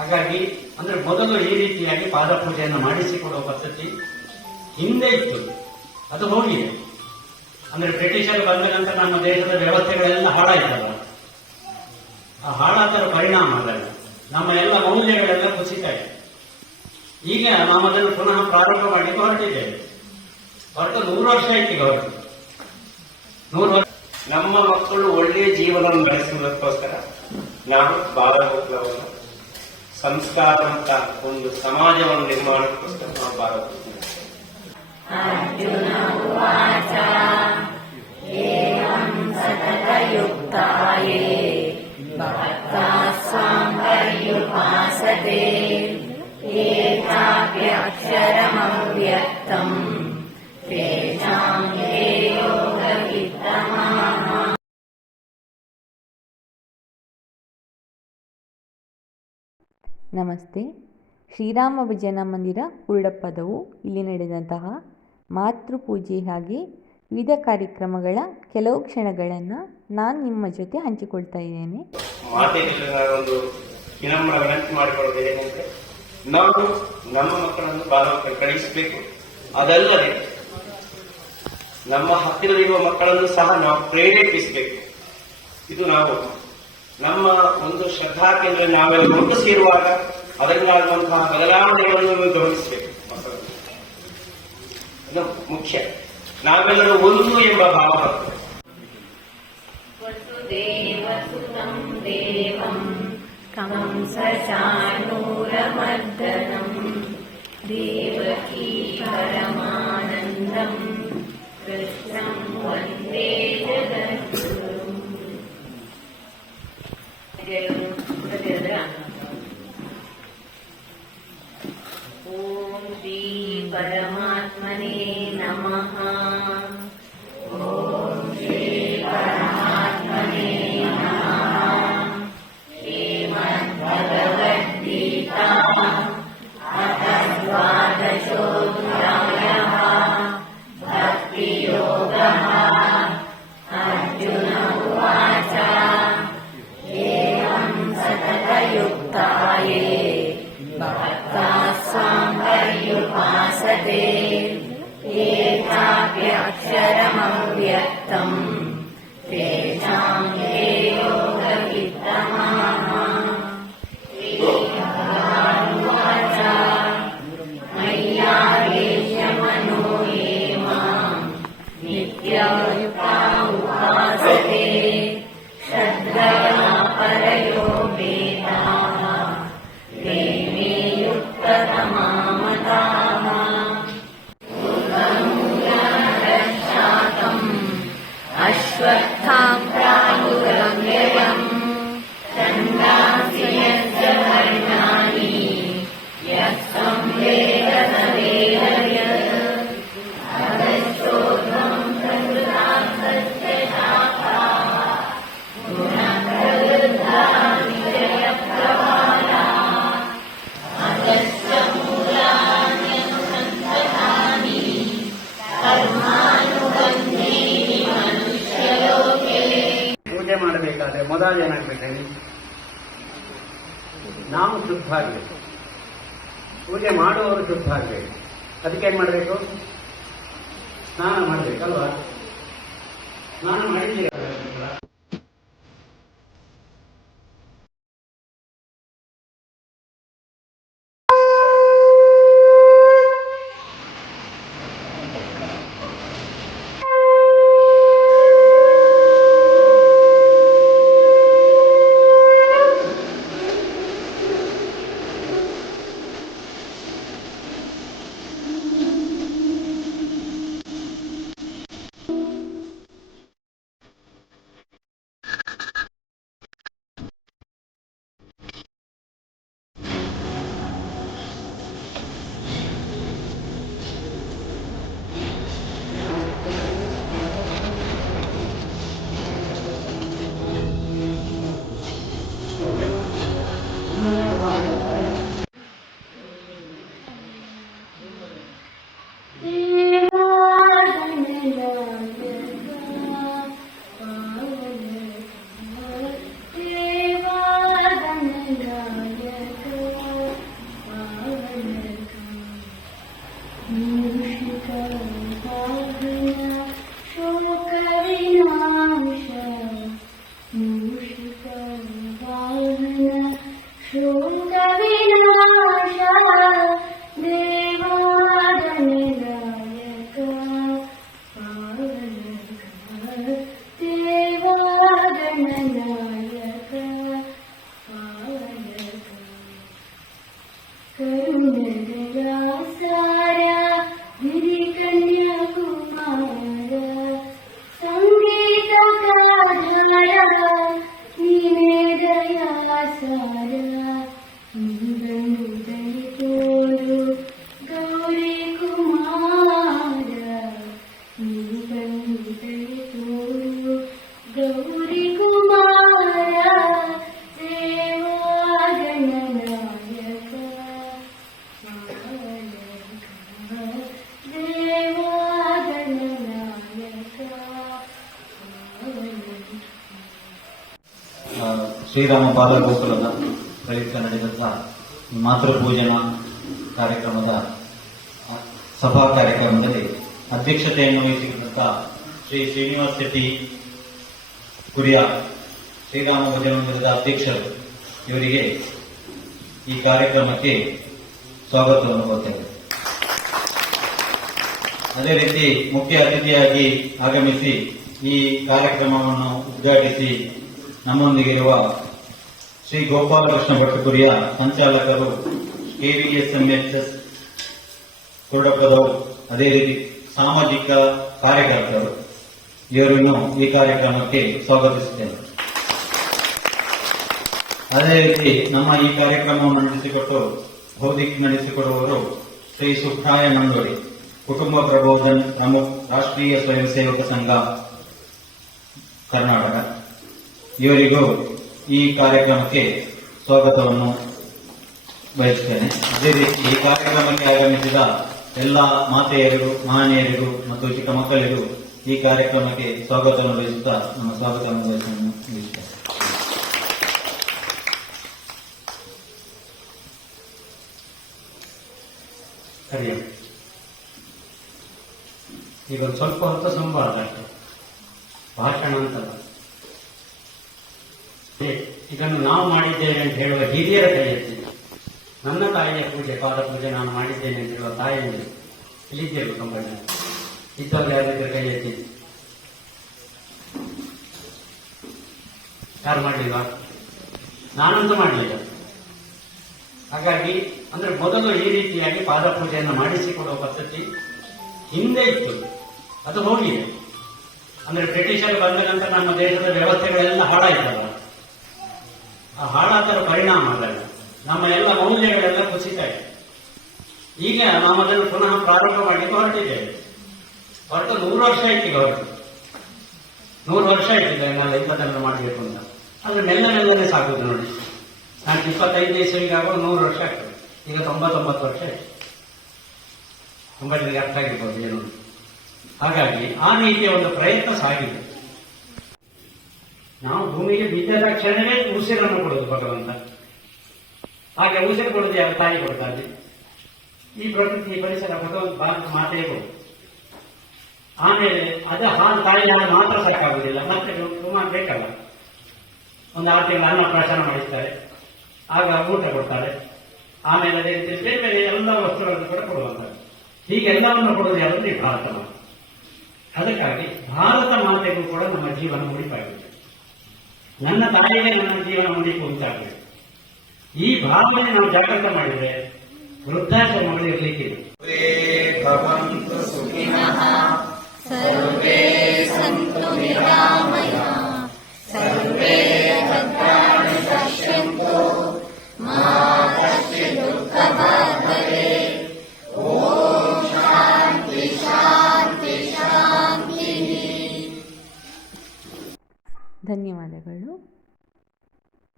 ಹಾಗಾಗಿ, ಅಂದ್ರೆ ಮೊದಲು ಈ ರೀತಿಯಾಗಿ ಪಾದ ಪೂಜೆಯನ್ನು ಮಾಡಿಸಿಕೊಡುವ ಪದ್ಧತಿ ಹಿಂದೆ ಇತ್ತು. ಅದು ಹೋಗಿದೆ. ಅಂದ್ರೆ ಬ್ರಿಟಿಷರು ಬಂದ ನಂತರ ನಮ್ಮ ದೇಶದ ವ್ಯವಸ್ಥೆಗಳೆಲ್ಲ ಹಾಳಾಯ್ತಲ್ಲ. ಆ ಹಾಳಾದರ ಪರಿಣಾಮ ಅದಲ್ಲ ನಮ್ಮ ಎಲ್ಲ ಮೌಲ್ಯಗಳೆಲ್ಲ ಕುಸಿತಾ ಇದೆ. ಈಗ ನಾವು ಅದನ್ನು ಪುನಃ ಪ್ರಾರಂಭ ಮಾಡಲಿಕ್ಕೆ ಹೊರಟಿದ್ದೇವೆ. ಹೊರಟು ನೂರು ವರ್ಷ ಆಯ್ತು ಈಗ ಹೊರಟು. ನೂರು ವರ್ಷ. ನಮ್ಮ ಮಕ್ಕಳು ಒಳ್ಳೆಯ ಜೀವನವನ್ನು ನಡೆಸುವುದಕ್ಕೋಸ್ಕರ ನಾವು ಬಾಲಗೋಕುಲವನ್ನು ಸಂಸ್ಕಾರವಂತ ಒಂದು ಸಮಾಜವನ್ನು ನಿರ್ಮಾಣಕ್ಕೋಸ್ಕರ ನಾವು ಬಾಲಗೋಕುಲ ನಮಸ್ತೆ. ಶ್ರೀರಾಮ ಭಜನಾ ಮಂದಿರ ಕುರುಡಪ್ಪದವು ಇಲ್ಲಿ ನಡೆದಂತಹ ಮಾತೃಪೂಜೆ ಹಾಗೆ ವಿವಿಧ ಕಾರ್ಯಕ್ರಮಗಳ ಕೆಲವು ಕ್ಷಣಗಳನ್ನು ನಾನು ನಿಮ್ಮ ಜೊತೆ ಹಂಚಿಕೊಳ್ತಾ ಇದ್ದೇನೆ. ನಾನೊಂದು ವಿನಮ್ರ ವಿನಂತಿ ಮಾಡಿಕೊಳ್ಳೋದು ಏನಂದ್ರೆ, ನಾವು ನಮ್ಮ ಮಕ್ಕಳನ್ನು ಬಾಲಕ ಕಳಿಸಬೇಕು. ಅದಲ್ಲದೆ ನಮ್ಮ ಹತ್ತಿರವಿರುವ ಮಕ್ಕಳನ್ನು ಸಹ ನಾವು ಪ್ರೇರೇಪಿಸಬೇಕು. ಇದು ನಾವು ನಮ್ಮ ಒಂದು ಶ್ರದ್ಧಾ ಕೇಂದ್ರ ನಾವೆಲ್ಲ ಒಟ್ಟು ಸೇರುವಾಗ ಅದರಿಂದಾಗುವಂತಹ ಬದಲಾವಣೆಗಳನ್ನು ನಾವು ಗಮನಿಸಬೇಕು ಮಕ್ಕಳನ್ನು ಇದು ಮುಖ್ಯ ನಾವೆಲ್ಲರೂ ಒಂದು ಎಂಬ ಭಾವ ಬರ್ತದೆ. वसुदेवसुतम् देवम् कंसचाणूरमर्दनम् देवकी परमानन्दम् कृष्णम् वन्दे जगद्गुरुम् ॐ श्री परमात्मने Sarama. ಮಾಡಬೇಕಾದ್ರೆ ಮೊದಲು ಏನಾಗ್ಬೇಕು ಹೇಳಿ? ನಾವು ಶುದ್ಧ ಆಗಬೇಕು ಪೂಜೆ ಮಾಡುವವರು ಶುದ್ಧ ಆಗಬೇಕು ಅದಕ್ಕೆ ಏನ್ ಮಾಡಬೇಕು? ಸ್ನಾನ ಮಾಡಬೇಕಲ್ವಾ? ಸ್ನಾನ ಮಾಡಿದ್ದೀರಾ? Yeah. ಶ್ರೀರಾಮ ಬಾಲಗೋಕುಲದ ಪ್ರಯುಕ್ತ ನಡೆದಂತಹ ಮಾತೃಪೂಜನ ಕಾರ್ಯಕ್ರಮದ ಸಭಾ ಕಾರ್ಯಕ್ರಮದಲ್ಲಿ ಅಧ್ಯಕ್ಷತೆಯನ್ನು ವಹಿಸಿಕೊಂಡಂತ ಶ್ರೀ ಶ್ರೀನಿವಾಸ್ ಶೆಟ್ಟಿ ಕುರಿಯ ಶ್ರೀರಾಮ ಭಜನ ಮಂದಿರದ ಅಧ್ಯಕ್ಷರು, ಇವರಿಗೆ ಈ ಕಾರ್ಯಕ್ರಮಕ್ಕೆ ಸ್ವಾಗತವನ್ನು ಕೊಡ್ತೇವೆ ಅದೇ ರೀತಿ ಮುಖ್ಯ ಅತಿಥಿಯಾಗಿ ಆಗಮಿಸಿ ಈ ಕಾರ್ಯಕ್ರಮವನ್ನು ಉದ್ಘಾಟಿಸಿ ನಮ್ಮೊಂದಿಗಿರುವ ಶ್ರೀ ಗೋಪಾಲಕೃಷ್ಣ ಭಟ್ಟಪುರಿಯ ಸಂಚಾಲಕರು ಕೆವಿಎಸ್ಎಂಎಚ್ಎಸ್ ಕುರುಡಪ್ಪದವರು ಅದೇ ರೀತಿ ಸಾಮಾಜಿಕ ಕಾರ್ಯಕರ್ತರು, ಇವರನ್ನು ಈ ಕಾರ್ಯಕ್ರಮಕ್ಕೆ ಸ್ವಾಗತಿಸುತ್ತೇನೆ. ಅದೇ ರೀತಿ ನಮ್ಮ ಈ ಕಾರ್ಯಕ್ರಮವನ್ನು ನಡೆಸಿಕೊಟ್ಟು ಭೌತಿಕ ನಡೆಸಿಕೊಡುವವರು ಶ್ರೀ ಸುಖಾಯ ಮಂಡೋಡಿ ಕುಟುಂಬ ಪ್ರಬೋಧನ್ ಪ್ರಮುಖ ರಾಷ್ಟ್ರೀಯ ಸ್ವಯಂ ಸೇವಕ ಸಂಘ, ಕರ್ನಾಟಕ. ಇವರಿಗೂ ಈ ಕಾರ್ಯಕ್ರಮಕ್ಕೆ ಸ್ವಾಗತವನ್ನು ಬಯಸುತ್ತೇನೆ. ಅದೇ ರೀತಿ ಈ ಕಾರ್ಯಕ್ರಮಕ್ಕೆ ಆಗಮಿಸಿದ ಎಲ್ಲ ಮಾತೆಯರಿಗೂ ಮಹನೀಯರಿಗೂ ಮತ್ತು ಚಿಕ್ಕ ಮಕ್ಕಳಿಗೂ ಈ ಕಾರ್ಯಕ್ರಮಕ್ಕೆ ಸ್ವಾಗತವನ್ನು ಬಯಸುತ್ತಾ ನಮ್ಮ ಸ್ವಾಗತವನ್ನು ಬಯಸನ್ನು ನೀಡುತ್ತೇನೆ ಈಗ ಸ್ವಲ್ಪ ಹೊತ್ತು ಸಂವಾದ ಭಾಷಣ ಏ, ಇದನ್ನು ನಾವು ಮಾಡಿದ್ದೇವೆ ಅಂತ ಹೇಳುವ ಹಿರಿಯರ ಕೈಯಲ್ಲಿ ನನ್ನ ತಾಯಿಯ ಪೂಜೆ, ಪಾದ ಪೂಜೆ ನಾನು ಮಾಡಿದ್ದೇನೆ ಅಂತ ಹೇಳುವ ತಾಯಿಯಲ್ಲಿ ಇಲ್ಲಿದ್ದೇವೆ ಕಂಬಣ್ಣ ಇದ್ದಾಗ ಯಾರಿದ್ರೆ ಕೈ ಎತ್ತಿ? ಯಾರು ಮಾಡಲಿಲ್ವಾ? ನಾನಂತೂ ಮಾಡಲಿಲ್ಲ. ಹಾಗಾಗಿ, ಅಂದ್ರೆ ಮೊದಲು ಈ ರೀತಿಯಾಗಿ ಪಾದ ಪೂಜೆಯನ್ನು ಮಾಡಿಸಿಕೊಡುವ ಪದ್ಧತಿ ಹಿಂದೆ ಇತ್ತು. ಅದು ಹೋಗಿದೆ. ಅಂದ್ರೆ ಬ್ರಿಟಿಷರು ಬಂದ ನಂತರ ನಮ್ಮ ದೇಶದ ವ್ಯವಸ್ಥೆಗಳೆಲ್ಲ ಹಾಳಾಯ್ತಲ್ಲ ಆ ಹಾಳಾದರ ಪರಿಣಾಮ ಅದಲ್ಲ ನಮ್ಮ ಎಲ್ಲ ಮೌಲ್ಯಗಳೆಲ್ಲ ಕುಸಿತಾ ಇದೆ ಅದನ್ನು ಪುನಃ ಪ್ರಾರಂಭ ಮಾಡಲಿಕ್ಕೆ ಹೊರಟಿದ್ದೇವೆ ಹೊರಟು ನೂರು ವರ್ಷ ಆಯ್ತು ಹೊರಟು ನೂರು ವರ್ಷ ಆಯ್ತು ನಾನು ಇಪ್ಪತ್ತನ್ನು ಮಾಡಬೇಕು ಅಂತ. ಅಂದ್ರೆ ಮೆಲ್ಲ ಮೆಲ್ಲನೆ ಸಾಕುದು ನೋಡಿ. ನಾನು ಇಪ್ಪತ್ತೈದು ಇಸ್ವಿಗಾಗುವ ನೂರು ವರ್ಷ ಆಗ್ತದೆ. ಈಗ ತೊಂಬತ್ತೊಂಬತ್ತು ವರ್ಷ ಆಯ್ತು. ತುಂಬ ಜನರಿಗೆ ಅರ್ಥ ಆಗಿರ್ಬೋದು ಏನು. ಹಾಗಾಗಿ ಆ ರೀತಿಯ ಒಂದು ಪ್ರಯತ್ನ ಸಾಗಿದೆ. ನಾವು ಭೂಮಿಗೆ ಬಿದ್ದ ಕ್ಷಣವೇ ಉಸಿರನ್ನು ಕೊಡೋದು ಭಗವಂತ. ಹಾಗೆ ಉಸಿರು ಕೊಡೋದು ಯಾರು? ತಾಯಿ ಕೊಡ್ತಾರೆ ಈ ಪ್ರಕೃತಿ ಪರಿಸರ ಭಗವಂತ ಭಾರತ ಮಾತೆಗಳು ಆಮೇಲೆ ಅದು ಹಾಲು ತಾಯಿ ಹಾಲು ಮಾತ್ರ ಸಾಕಾಗುವುದಿಲ್ಲ. ಮತ್ತೆ ಸುಮಾರು ಬೇಕಲ್ಲ. ಒಂದು ಆರು ಗಾಣ ಪ್ರಚಾರ ಮಾಡಿಸ್ತಾರೆ. ಆಗ ಊಟ ಕೊಡ್ತಾರೆ. ಆಮೇಲೆ ಅದೇ ರೀತಿ ಬೇರೆ ಬೇರೆ ಎಲ್ಲ ವಸ್ತುಗಳನ್ನು ಕೂಡ ಕೊಡುವಂತಾರೆ ಹೀಗೆಲ್ಲವನ್ನು ಕೊಡುವುದು ಯಾರು? ಈ ಭಾರತ ಅದಕ್ಕಾಗಿ ಭಾರತ ಮಾತೆಗೂ ಕೂಡ ನಮ್ಮ ಜೀವನ ಮುಡಿಪಾಗಿದೆ. ನನ್ನ ತಾಯಿಗೆ ನನ್ನ ಜೀವನ ಮುಡಿಪು ಉಂಟಾಗಬೇಕು ಈ ಭಾವನೆ ನಾವು ಜಾಗೃತ ಮಾಡಿದ್ರೆ વૃદ્ધાશ્રમ એટલે કે